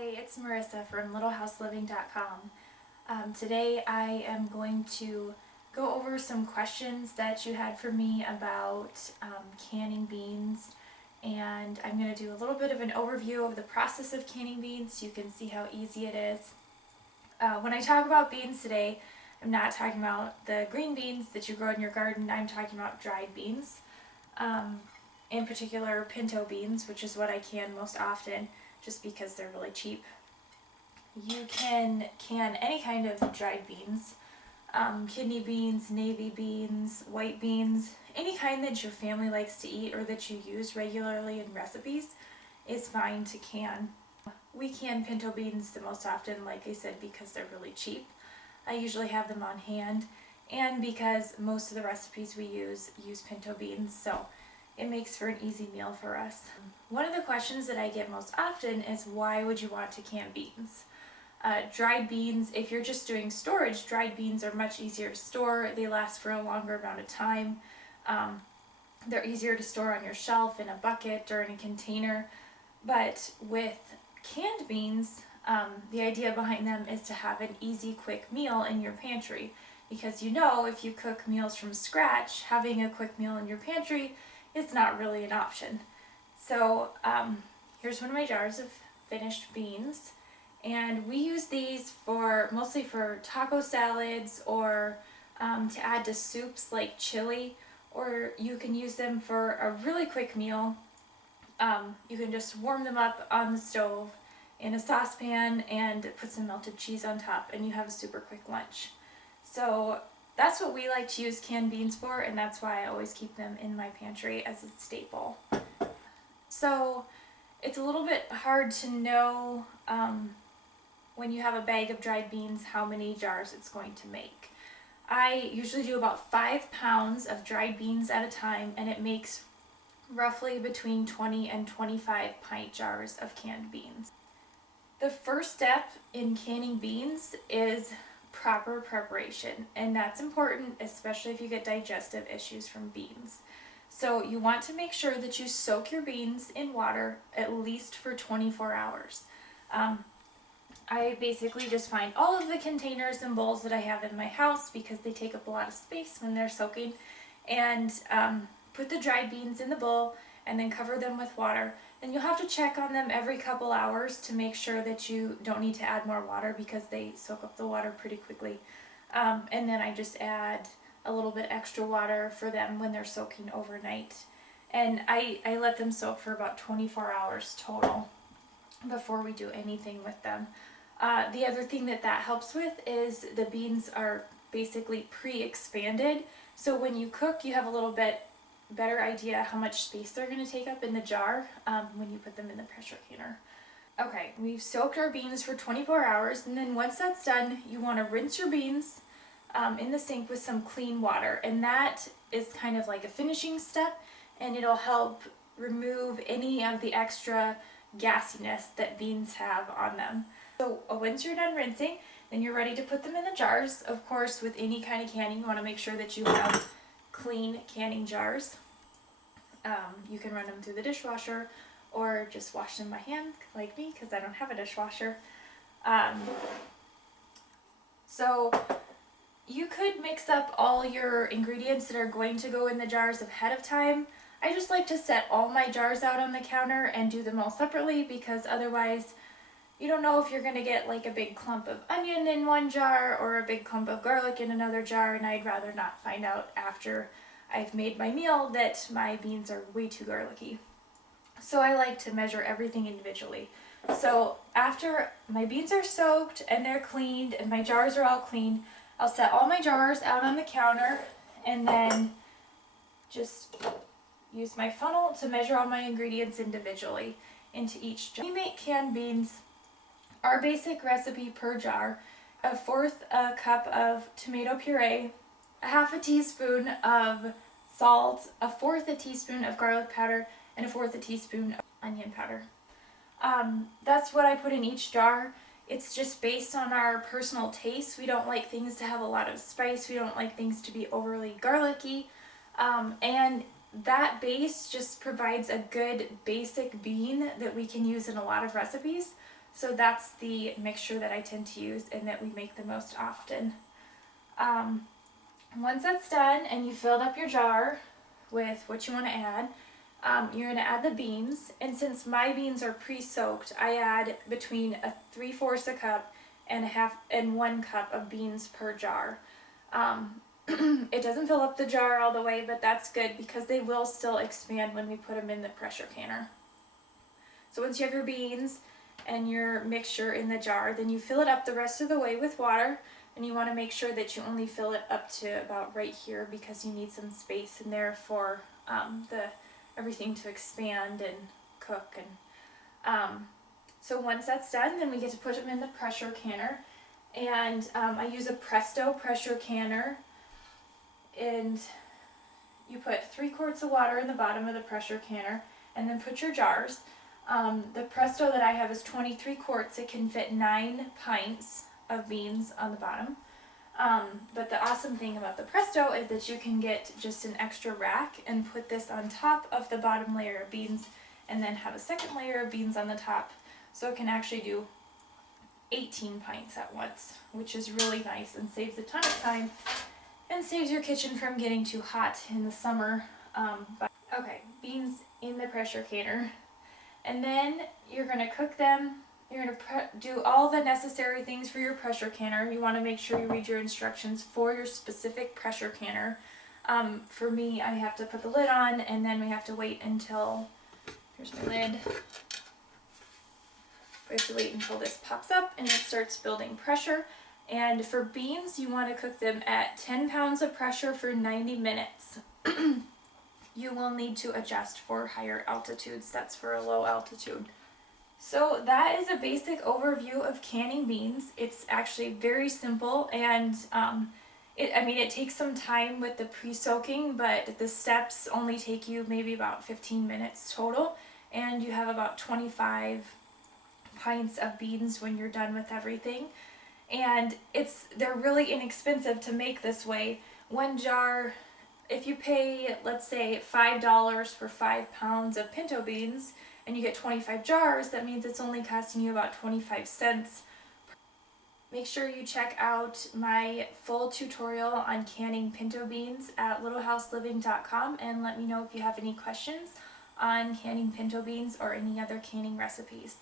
Hi, it's Marissa from LittleHouseLiving.com. Today I am going to go over some questions that you had for me about canning beans, and I'm going to do a little bit of an overview of the process of canning beans so you can see how easy it is. When I talk about beans today, I'm not talking about the green beans that you grow in your garden. I'm talking about dried beans, in particular pinto beans, which is what I can most often just because they're really cheap. You can can any kind of dried beans, kidney beans, navy beans, white beans, any kind that your family likes to eat or that you use regularly in recipes is fine to can. We can pinto beans the most often, like I said, because they're really cheap. I usually have them on hand, and because most of the recipes we use pinto beans, so it makes for an easy meal for us. One of the questions that I get most often is, why would you want to can beans? Dried beans, if you're just doing storage, dried beans are much easier to store. They last for a longer amount of time. They're easier to store on your shelf, in a bucket, or in a container. But with canned beans, the idea behind them is to have an easy, quick meal in your pantry. Because if you cook meals from scratch, having a quick meal in your pantry is not really an option. So here's one of my jars of finished beans, and we use these mostly for taco salads or to add to soups like chili, or you can use them for a really quick meal. You can just warm them up on the stove in a saucepan and put some melted cheese on top, and you have a super quick lunch. So that's what we like to use canned beans for, and that's why I always keep them in my pantry as a staple. So it's a little bit hard to know when you have a bag of dried beans how many jars it's going to make. I usually do about 5 pounds of dried beans at a time, and it makes roughly between 20 and 25 pint jars of canned beans. The first step in canning beans is proper preparation, and that's important, especially if you get digestive issues from beans. So you want to make sure that you soak your beans in water at least for 24 hours. I basically just find all of the containers and bowls that I have in my house, because they take up a lot of space when they're soaking, and put the dried beans in the bowl and then cover them with water. And you'll have to check on them every couple hours to make sure that you don't need to add more water, because they soak up the water pretty quickly. And then I just add a little bit extra water for them when they're soaking overnight. And I let them soak for about 24 hours total before we do anything with them. The other thing that helps with is the beans are basically pre-expanded. So when you cook, you have a little bit better idea how much space they're going to take up in the jar when you put them in the pressure canner. Okay, we've soaked our beans for 24 hours, and then once that's done, you want to rinse your beans in the sink with some clean water, and that is kind of like a finishing step, and it'll help remove any of the extra gassiness that beans have on them. So once you're done rinsing, then you're ready to put them in the jars. Of course, with any kind of canning, you want to make sure that you have clean canning jars. You can run them through the dishwasher or just wash them by hand like me, because I don't have a dishwasher. So you could mix up all your ingredients that are going to go in the jars ahead of time. I just like to set all my jars out on the counter and do them all separately, because otherwise you don't know if you're going to get like a big clump of onion in one jar or a big clump of garlic in another jar, and I'd rather not find out after I've made my meal that my beans are way too garlicky. So I like to measure everything individually. So after my beans are soaked and they're cleaned and my jars are all clean, I'll set all my jars out on the counter and then just use my funnel to measure all my ingredients individually into each jar. We make canned beans. Our basic recipe per jar: 1/4 cup of tomato puree, 1/2 teaspoon of salt, 1/4 teaspoon of garlic powder, and 1/4 teaspoon of onion powder. That's what I put in each jar. It's just based on our personal taste. We don't like things to have a lot of spice. We don't like things to be overly garlicky. And that base just provides a good basic bean that we can use in a lot of recipes. So that's the mixture that I tend to use and that we make the most often. Once that's done and you filled up your jar with what you want to add, you're going to add the beans. And since my beans are pre-soaked, I add between a 3/4 a cup and 1 cup of beans per jar. It doesn't fill up the jar all the way, but that's good because they will still expand when we put them in the pressure canner. So once you have your beans and your mixture in the jar, then you fill it up the rest of the way with water, and you want to make sure that you only fill it up to about right here because you need some space in there for everything to expand and cook. And so once that's done, then we get to put them in the pressure canner. And I use a Presto pressure canner, and you put 3 quarts of water in the bottom of the pressure canner and then put your jars. The Presto that I have is 23 quarts. It can fit 9 pints of beans on the bottom. But the awesome thing about the Presto is that you can get just an extra rack and put this on top of the bottom layer of beans and then have a second layer of beans on the top. So it can actually do 18 pints at once, which is really nice and saves a ton of time and saves your kitchen from getting too hot in the summer. Okay, beans in the pressure canner. And then you're going to cook them. You're going to do all the necessary things for your pressure canner. You want to make sure you read your instructions for your specific pressure canner. For me, I have to put the lid on, and then we have to wait until, here's my lid. We have to wait until this pops up and it starts building pressure. And for beans, you want to cook them at 10 pounds of pressure for 90 minutes. You will need to adjust for higher altitudes. That's for a low altitude. So that is a basic overview of canning beans. It's actually very simple, and it takes some time with the pre-soaking, but the steps only take you maybe about 15 minutes total, and you have about 25 pints of beans when you're done with everything. And they're really inexpensive to make this way. One jar, if you pay, let's say, $5 for 5 pounds of pinto beans and you get 25 jars, that means it's only costing you about 25 cents. Make sure you check out my full tutorial on canning pinto beans at littlehouseliving.com and let me know if you have any questions on canning pinto beans or any other canning recipes.